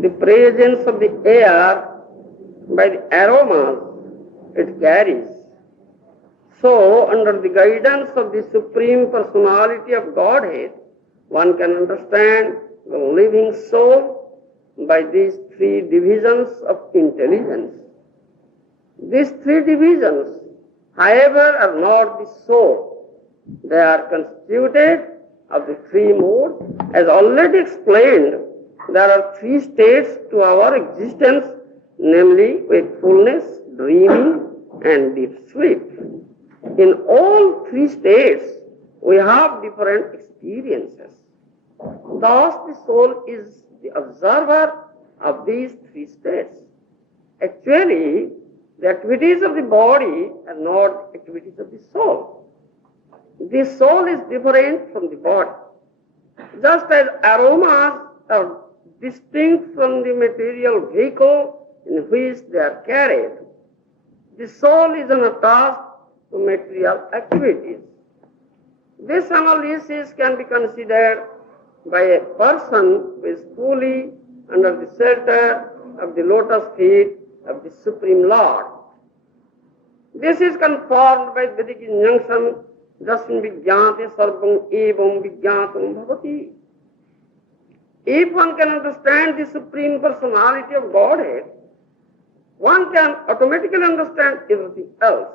the presence of the air by the aromas it carries. So, under the guidance of the Supreme Personality of Godhead, one can understand the living soul by these three divisions of intelligence. These three divisions, however, are not the soul. They are constituted of the three modes. As already explained, there are three states to our existence, namely wakefulness, dreaming, and deep sleep. In all three states, we have different experiences. Thus, the soul is the observer of these three states. Actually, the activities of the body are not activities of the soul. The soul is different from the body. Just as aromas are distinct from the material vehicle in which they are carried, the soul is unattached to material activities. This analysis can be considered by a person who is fully under the shelter of the lotus feet of the Supreme Lord. This is confirmed by Vedic injunction, Jasmin Vijnate Sarvam Evam Vijnatam Bhavati. If one can understand the Supreme Personality of Godhead, one can automatically understand everything else.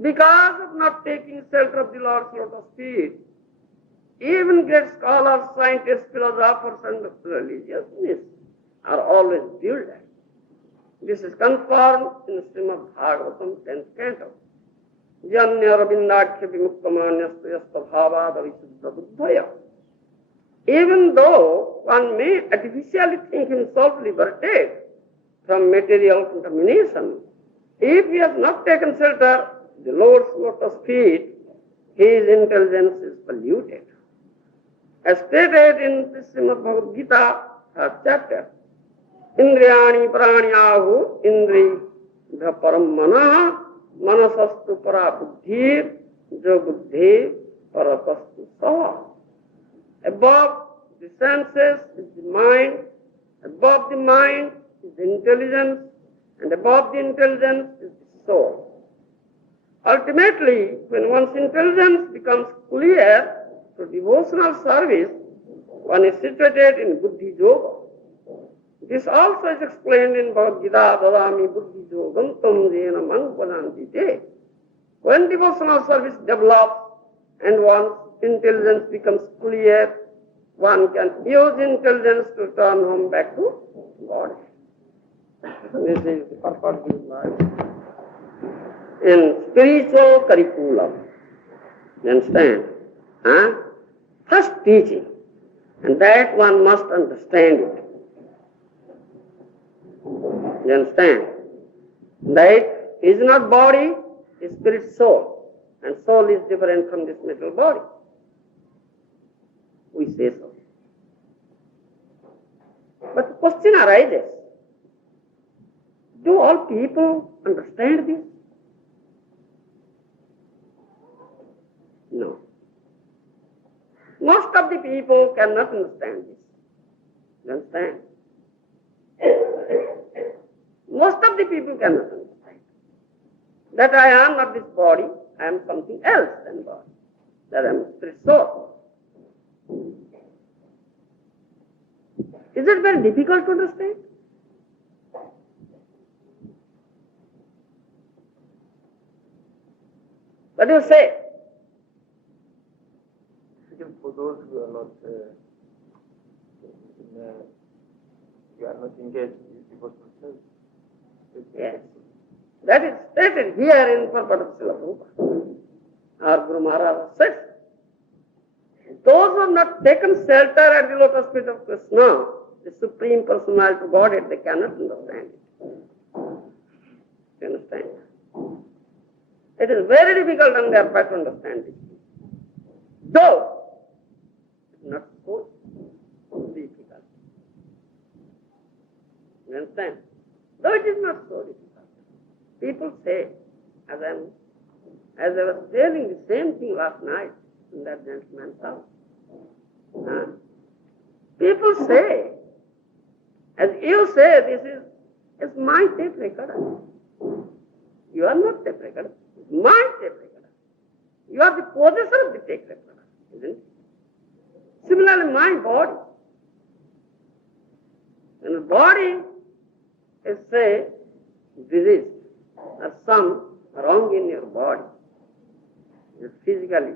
Because of not taking shelter of the Lord's lotus feet, even great scholars, scientists, philosophers, and religiousness are always bewildered. This is confirmed in Srimad Bhagavatam 10th canto. Janya Rabindakya Vimuktamanyasta Yasta Bhavad Avisuddha Buddhaya. Even though one may artificially think himself liberated from material contamination, if he has not taken shelter the Lord's lotus feet, his intelligence is polluted. As stated in the Srimad Bhagavad Gita, 3rd chapter, Indriyani pranyahu indri dhaparam mana manasastu para buddhir jo buddhi paratastu saha. Above the senses is the mind, above the mind is the intelligence, and above the intelligence is the soul. Ultimately, when one's intelligence becomes clear through devotional service, one is situated in Buddhi Yoga. This also is explained in Bhagavad Gita, Dadami Buddhi Yogam Tam Jena Man Padanti Te. When devotional service develops and one's intelligence becomes clear, one can use intelligence to turn home back to God. This is the purpose given by in spiritual curriculum. You understand? First teaching, and that one must understand it. You understand? That is not body, is spirit soul. And soul is different from this material body. We say so. But the question arises, do all people understand this? No. Most of the people cannot understand this. You understand? Most of the people cannot understand that I am not this body, I am something else than body, that I am spirit soul. Is it very difficult to understand? What do you say? For those who are not, you are not engaged in devotional service. Yes. That is stated here in purport of Srila Prabhupada. Our Guru Maharaj said, those who have not taken shelter at the lotus feet of Krishna, the Supreme Personality of Godhead, they cannot understand it. You understand? It is very difficult on their part to understand it. Though, it's not so difficult. You understand? Though it is not so difficult. People say, as I was telling the same thing last night in that gentleman's house. People say As you say, this is my tape recorder. You are not tape recorder. It's my tape recorder. You are the possessor of the tape recorder, isn't it? Similarly, my body. And the body is, say, disease or some wrong in your body. It's physically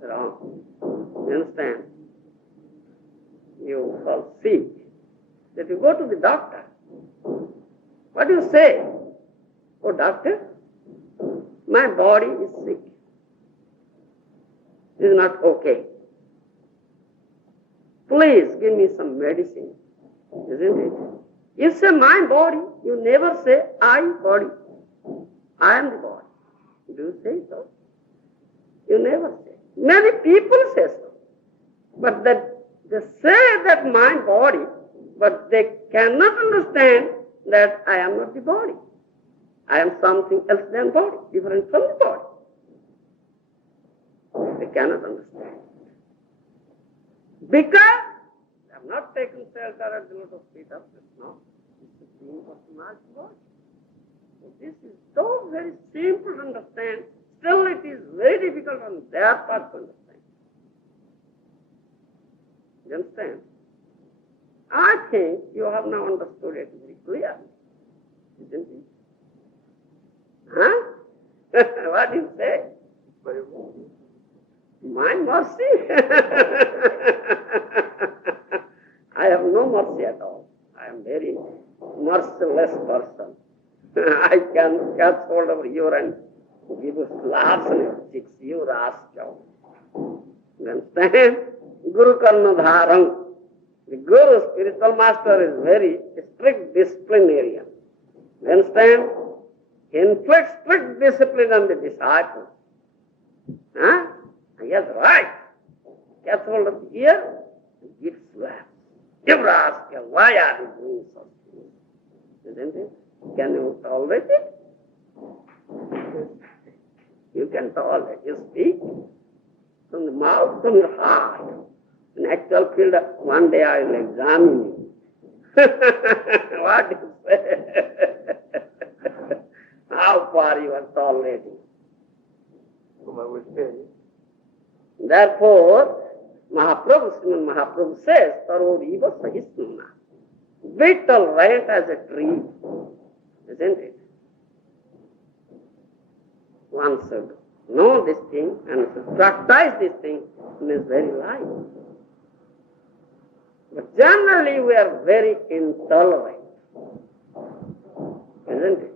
wrong. You understand? You fall sick. That you go to the doctor. What do you say? Oh, doctor, my body is sick. It is not okay. Please give me some medicine. Isn't it? You say my body, you never say I body. I am the body. Do you say so? You never say. Many people say so. But that they say that my body, but they cannot understand that I am not the body. I am something else than body, different from the body. They cannot understand. Because they have not taken shelter at the lotus feet of Krishna. It's the being of the Master body. So this is so very simple to understand. Still it is very difficult on their part to understand. You understand? I think you have now understood it very clearly. Isn't it? Huh? What do you say? My mercy? I have no mercy at all. I am very merciless person. I can catch hold of you and give you slaps on your cheeks, you rascal. You understand? Guru Karna Dharam. The Guru, spiritual master, is very strict disciplinarian. You understand? He inflicts strict discipline on the disciple. Huh? Yes, right. Catch hold of the ear and give slaps. You rascal, why are you doing such things? Isn't it? Can you tolerate it? You can tolerate. You speak from the mouth, from the heart. In actual field, one day I will examine you. What do you say? How far you are tolerating? Therefore, Srimad Mahaprabhu says, Taroriva Sahisnana. Be tolerant as a tree, isn't it? One should know this thing and should practice this thing in his very life. But generally we are very intolerant, isn't it?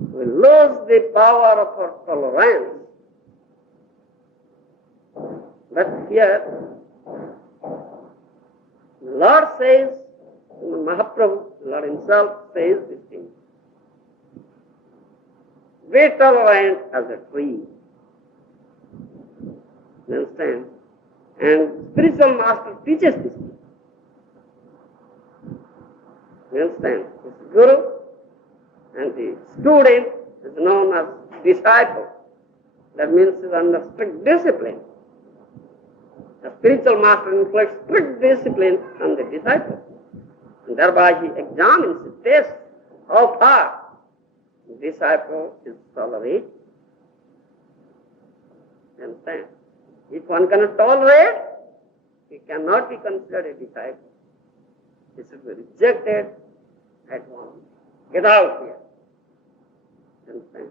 We lose the power of our tolerance. But here, the Lord says, Mahaprabhu, Lord himself says this thing. Be tolerant as a tree. You understand? And spiritual master teaches this thing. You understand? This Guru and the student is known as disciple. That means he is under strict discipline. The spiritual master inflicts strict discipline on the disciple. And thereby he examines, he tests how far the disciple is tolerated. You understand? If one cannot tolerate, he cannot be considered a disciple. He should be rejected at once. Get out here. You understand?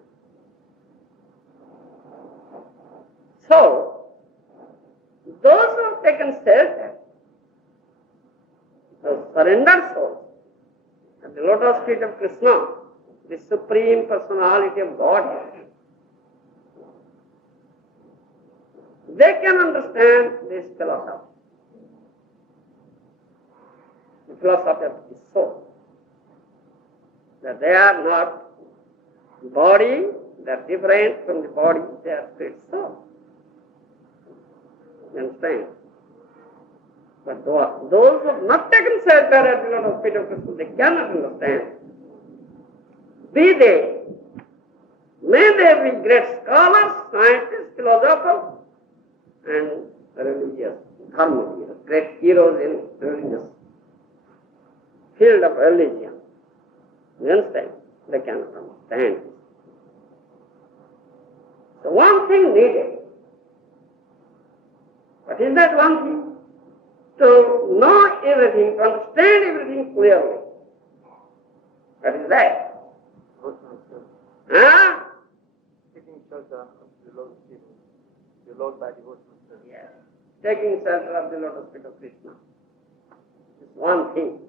So, those who have taken shelter, those surrendered souls, at the lotus feet of Krishna, the Supreme Personality of Godhead, they can understand this philosophy. The philosophy of the soul. That they are not body, they are different from the body, they are spirit soul. You understand? But those who have not taken shelter at the lotus feet of Krishna, they cannot understand. Be they, may they be great scholars, scientists, philosophers, and religious, dharma, great heroes in religious field of religion. You understand? They cannot understand. So one thing needed. What is that one thing? To know everything, to understand everything clearly. What is that? Huh? Taking shelter of the Lord's feet, the Lord by devotional service. Yes. Taking shelter of the lotus feet of Krishna. This one thing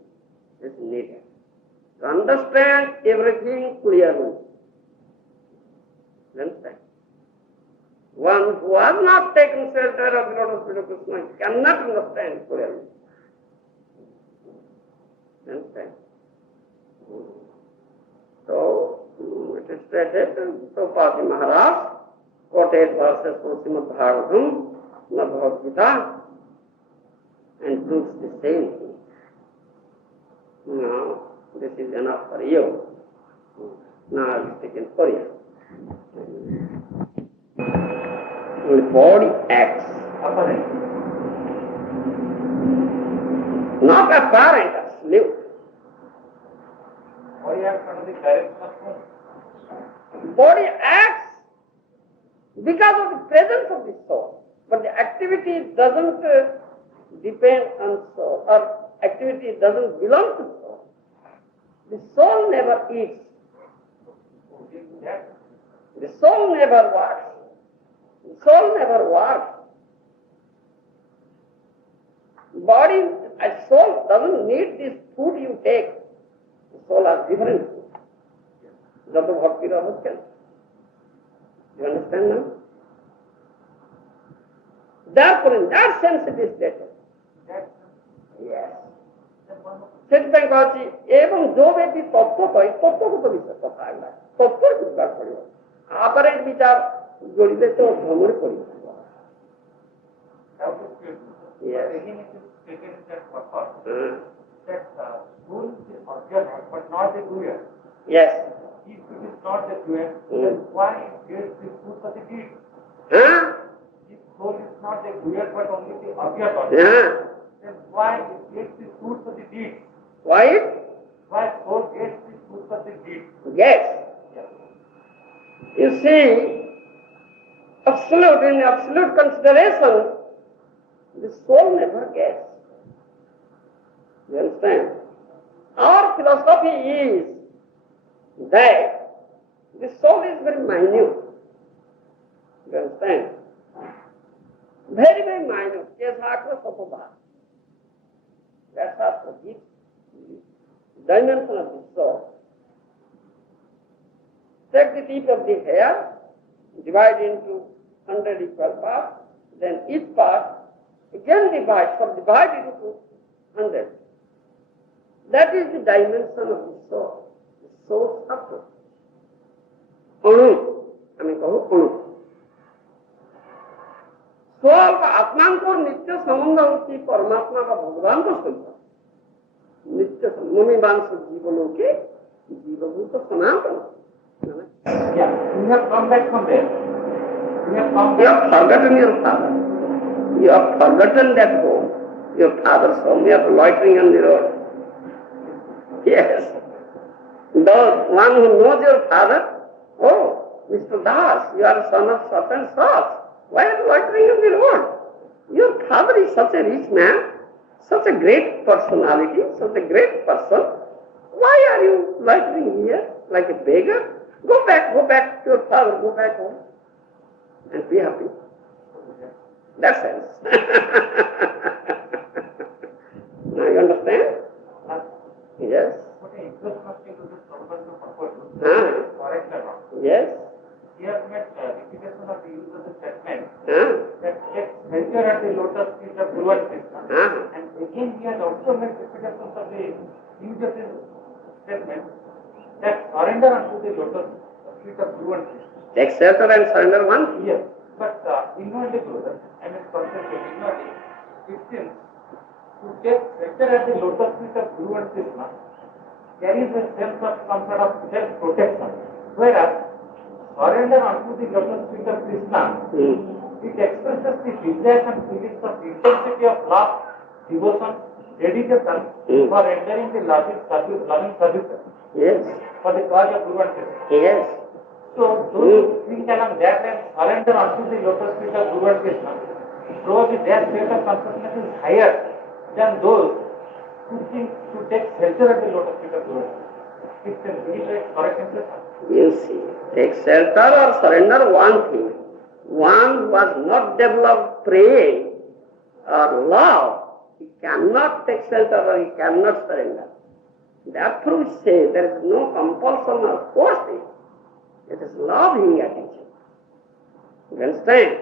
is needed. To understand everything clearly. You understand? One who has not taken shelter of the lotus feet of Krishna cannot understand clearly. You understand? So, it is stated, Prabhupada Maharaj quoted verses from Srimad Bhagavatam, Bhagavad Gita, and proves the same thing. Now, this is enough for you. Now I will speak in Korean. The body acts. Not apparent, absolute. Body acts because of the presence of the soul, but the activity doesn't depend on soul, or activity doesn't belong to soul. The soul never eats. The soul never works. The soul never works. Body, a soul doesn't need this food you take. The soul has different food. That's the bhakti rahasya. You understand now? Therefore, in that sense it is stated. Yes. ସେଥିପାଇଁ କହୁଛି ଏବଂ ଯୋଉ ବ୍ୟକ୍ତି ତତ୍ତ୍ୱ କହି ତତ୍ତ୍ୱଗତ ବିଷୟ କଥା ହେଲା ତତ୍ତ୍ୱ ବୁଝିବାକୁ ପଡ଼ିବ ଆପରେଣ୍ଟ ବିଚାର ଯୋଡ଼ିଲେ ତ ଭ୍ରମରେ ପଡ଼ିବ Yes. If it is not the doer, then why gets the food for the deed? If soul is not the doer but only the object, then why it gets the food for the deed? Why? Why soul gets the food for the deed? Yes. You see, in absolute consideration, the soul never gets. You understand? Our philosophy is that the soul is very minute. You understand? Very, very minute. That's how the dimension of the soul. Take the tip of the hair, divide into 100 equal parts, then each part again divide into 100. That is the dimension of the soul. So subtle. अणु हमें कहो अणु soul का आत्मा को नित्य संबंध होती परमात्मा का भगवान को सहित नित्य मुनिवान जीवनों के जीवभूत सनातन Yeah, you have come back from there. You have forgotten your father. You have forgotten that home. Your father's home. You are loitering on the road. Yes. The one who knows your father, oh, Mr. Das, you are son of such and such. Why are you loitering on the road? Your father is such a rich man, such a great personality, such a great person. Why are you loitering here like a beggar? Go back to your father, go back home and be happy. That's sense. Now you understand? Yes. Yes. He has made repetition of the use of the statement that takes pleasure at the lotus feet of Bhuvan Krishna. And again he has also made repetitions of the use of this statement that surrender unto the lotus feet of Bhuvan Krishna. Take shelter and surrender one? Yes. But ignore the closer, I mean concentrate, ignore it. It seems to take shelter at the lotus feet of Bhuvan Krishna carries a sense of some sort of self-protection. Whereas surrender unto the lotus feet of Krishna, it expresses the desires and feelings of intensity of love, devotion, dedication for rendering the loving service Yes. for the cause of Bhubaneswar. Yes. So those who think along that line surrender unto the lotus feet of Bhubaneswar, probably their state of consciousness is higher than those who think to take shelter at the lotus feet of Bhubaneswar. Is it correct impression? You see, take shelter or surrender one thing. One who has not developed praying or love, he cannot take shelter or he cannot surrender. Therefore we say there is no compulsion or forcing. It is loving attitude. You understand?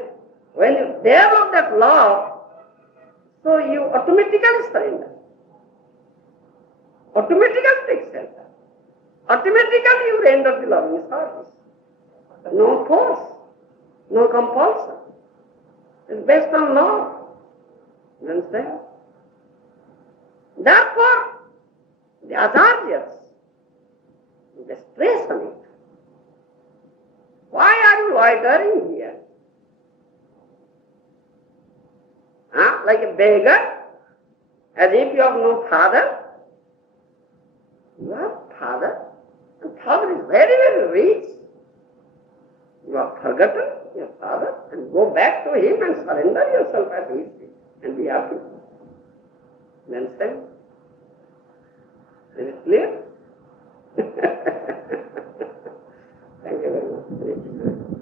When you develop that love, so you automatically surrender. Automatically take shelter. Automatically you render the loving service. No force, no compulsion. It's based on love. You understand? Therefore, the acharyas, they stress on it. Why are you loitering here? Like a beggar, as if you have no father. You have father, and father is very, very rich. You have forgotten your father, and go back to him and surrender yourself at his feet and be happy. You understand? Is it clear? Thank you very much.